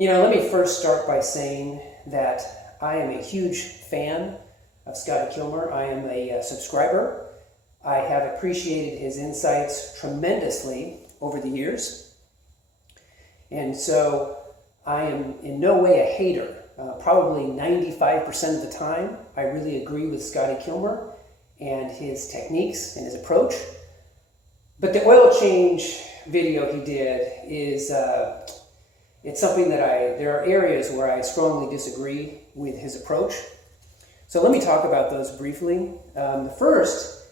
Let me first start by saying that I am a huge fan of Scotty Kilmer. I am a subscriber. I have appreciated his insights tremendously over the years. And so I am in no way a hater. Probably 95% of the time, I really agree with Scotty Kilmer and his techniques and his approach. But the oil change video he did is it's something that there are areas where I strongly disagree with his approach. So let me talk about those briefly. The first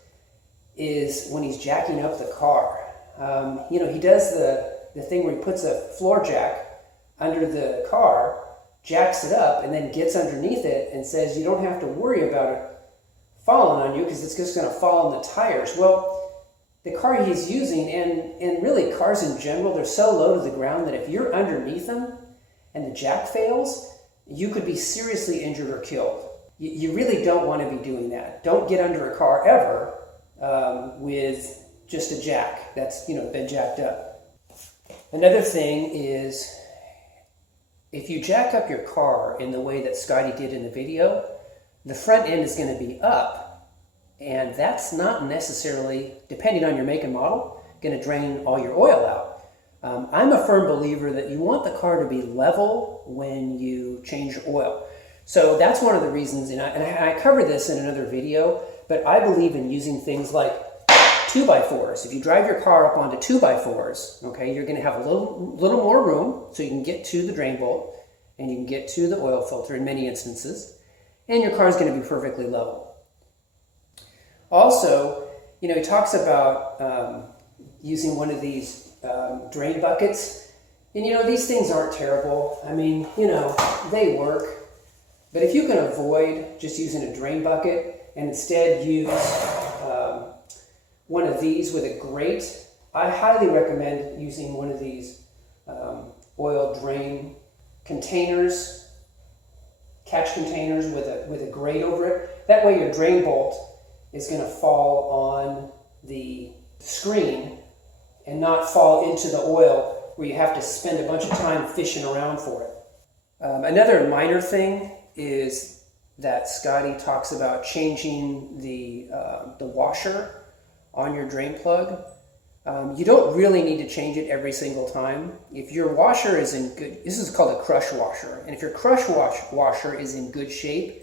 is when he's jacking up the car. He does the thing where he puts a floor jack under the car, jacks it up, and then gets underneath it and says you don't have to worry about it falling on you because it's just going to fall on the tires. Well, the car he's using, and really cars in general, they're so low to the ground that if you're underneath them and the jack fails, you could be seriously injured or killed. You really don't want to be doing that. Don't get under a car ever with just a jack that's been jacked up. Another thing is, if you jack up your car in the way that Scotty did in the video, the front end is going to be up. And that's not necessarily, depending on your make and model, going to drain all your oil out. I'm a firm believer that you want the car to be level when you change your oil. So that's one of the reasons, and I covered this in another video, but I believe in using things like 2x4s. If you drive your car up onto 2x4s, okay, you're going to have a little more room so you can get to the drain bolt and you can get to the oil filter in many instances, and your car is going to be perfectly level. Also, he talks about using one of these drain buckets. And, these things aren't terrible. I mean, they work. But if you can avoid just using a drain bucket and instead use one of these with a grate, I highly recommend using one of these oil drain containers, catch containers with a grate over it. That way your drain bolt is going to fall on the screen and not fall into the oil where you have to spend a bunch of time fishing around for it. Another minor thing is that Scotty talks about changing the washer on your drain plug. You don't really need to change it every single time. If your washer is in good, this is called a crush washer, and if your crush washer is in good shape,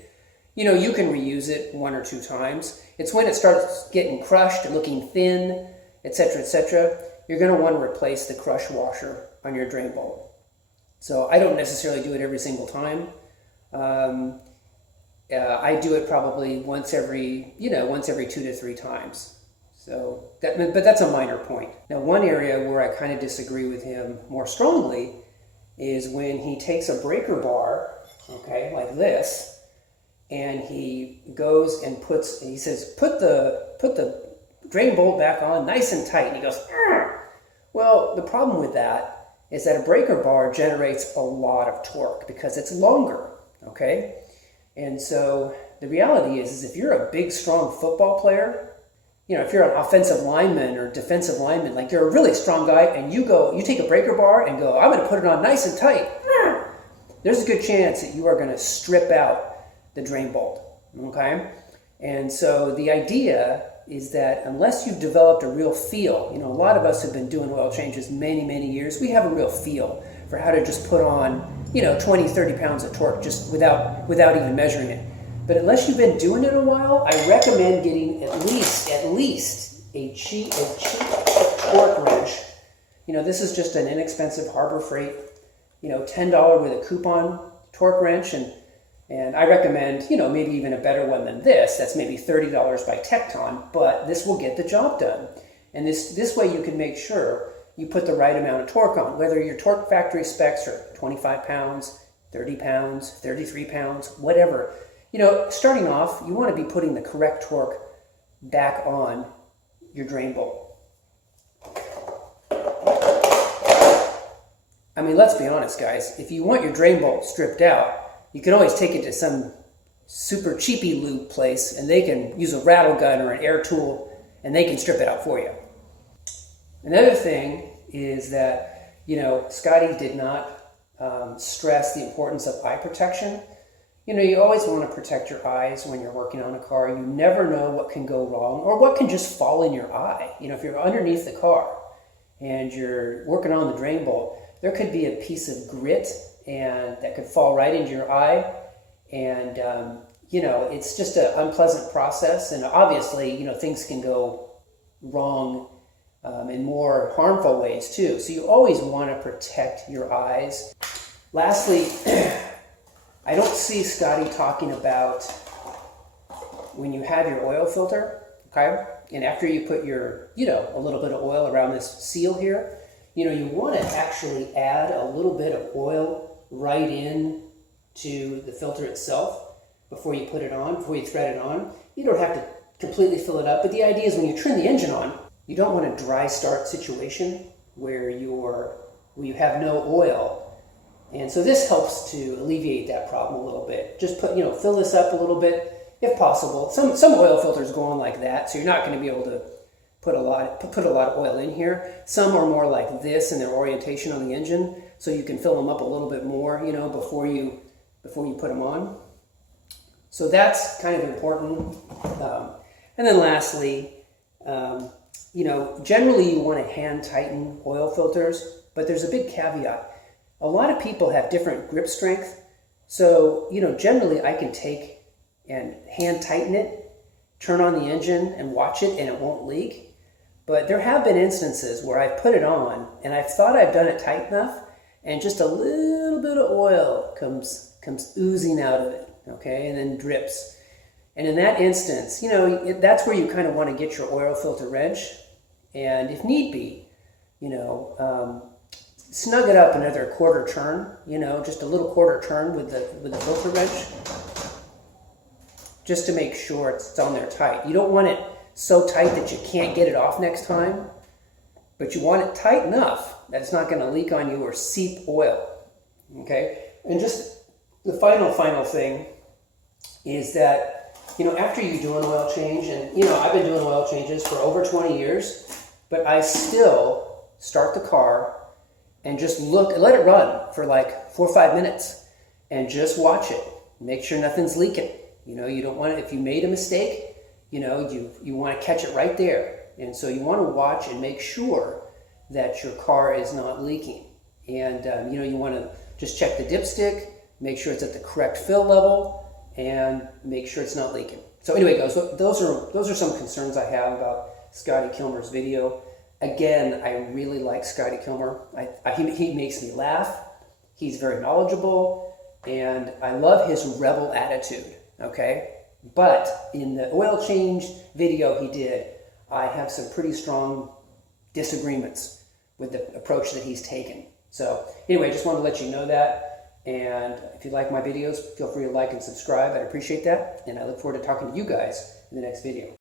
you can reuse it one or two times. It's when it starts getting crushed and looking thin, etc., you're going to want to replace the crush washer on your drain bolt. So I don't necessarily do it every single time. I do it probably once every 2 to 3 times. But that's a minor point. Now, one area where I kind of disagree with him more strongly is when he takes a breaker bar, okay, like this, and he goes and he says, put the drain bolt back on nice and tight. And he goes, "Argh." Well, the problem with that is that a breaker bar generates a lot of torque because it's longer, okay? And so the reality is if you're a big, strong football player, if you're an offensive lineman or defensive lineman, like you're a really strong guy, and you take a breaker bar and go, I'm going to put it on nice and tight. There's a good chance that you are going to strip out the drain bolt, okay? And so the idea is that unless you've developed a real feel, a lot of us have been doing oil changes many, many years. We have a real feel for how to just put on, 20, 30 pounds of torque just without even measuring it. But unless you've been doing it a while, I recommend getting at least a cheap torque wrench. This is just an inexpensive Harbor Freight, $10 with a coupon torque wrench, and I recommend, maybe even a better one than this. That's maybe $30 by Tecton, but this will get the job done. And this way you can make sure you put the right amount of torque on, whether your torque factory specs are 25 pounds, 30 pounds, 33 pounds, whatever. Starting off, you want to be putting the correct torque back on your drain bolt. I mean, let's be honest, guys. If you want your drain bolt stripped out, you can always take it to some super cheapy lube place and they can use a rattle gun or an air tool and they can strip it out for you. Another thing is that, Scotty did not stress the importance of eye protection. You know, you always want to protect your eyes when you're working on a car. You never know what can go wrong or what can just fall in your eye. You know, if you're underneath the car and you're working on the drain bolt, there could be a piece of grit and that could fall right into your eye. And, you know, it's just an unpleasant process. And obviously, you know, things can go wrong in more harmful ways too. So you always want to protect your eyes. Lastly, I don't see Scotty talking about when you have your oil filter, okay? And after you put your, you know, a little bit of oil around this seal here, you know, you want to actually add a little bit of oil right in to the filter itself before you put it on, before you thread it on. You don't have to completely fill it up, but the idea is when you turn the engine on, you don't want a dry start situation where you have no oil. And so this helps to alleviate that problem a little bit. Just put, you know, fill this up a little bit if possible. Some oil filters go on like that, so you're not going to be able to put a lot of oil in here. Some are more like this in their orientation on the engine, so you can fill them up a little bit more, you know, before you put them on. So that's kind of important. And then lastly, you know, generally you want to hand tighten oil filters, but there's a big caveat. A lot of people have different grip strength. So, you know, generally I can take and hand tighten it, turn on the engine and watch it and it won't leak. But there have been instances where I've put it on and I've thought I've done it tight enough and just a little bit of oil comes oozing out of it, okay, and then drips. And in that instance, you know, that's where you kind of want to get your oil filter wrench and if need be, you know, snug it up another quarter turn, you know, just a little quarter turn with the filter wrench, just to make sure it's on there tight. You don't want it so tight that you can't get it off next time, but you want it tight enough that it's not going to leak on you or seep oil, okay? And just the final thing is that, you know, after you do an oil change, and, you know, I've been doing oil changes for over 20 years, but I still start the car and just look, let it run for like 4 or 5 minutes and just watch it. Make sure nothing's leaking. You know, you don't want it, if you made a mistake, you know, you want to catch it right there. And so you want to watch and make sure that your car is not leaking. And, you know, you want to just check the dipstick, make sure it's at the correct fill level, and make sure it's not leaking. So anyway, guys, those are some concerns I have about Scotty Kilmer's video. Again, I really like Scotty Kilmer. He makes me laugh. He's very knowledgeable, and I love his rebel attitude, okay? But in the oil change video he did, I have some pretty strong disagreements with the approach that he's taken. So anyway, just wanted to let you know that. And if you like my videos, feel free to like and subscribe. I'd appreciate that. And I look forward to talking to you guys in the next video.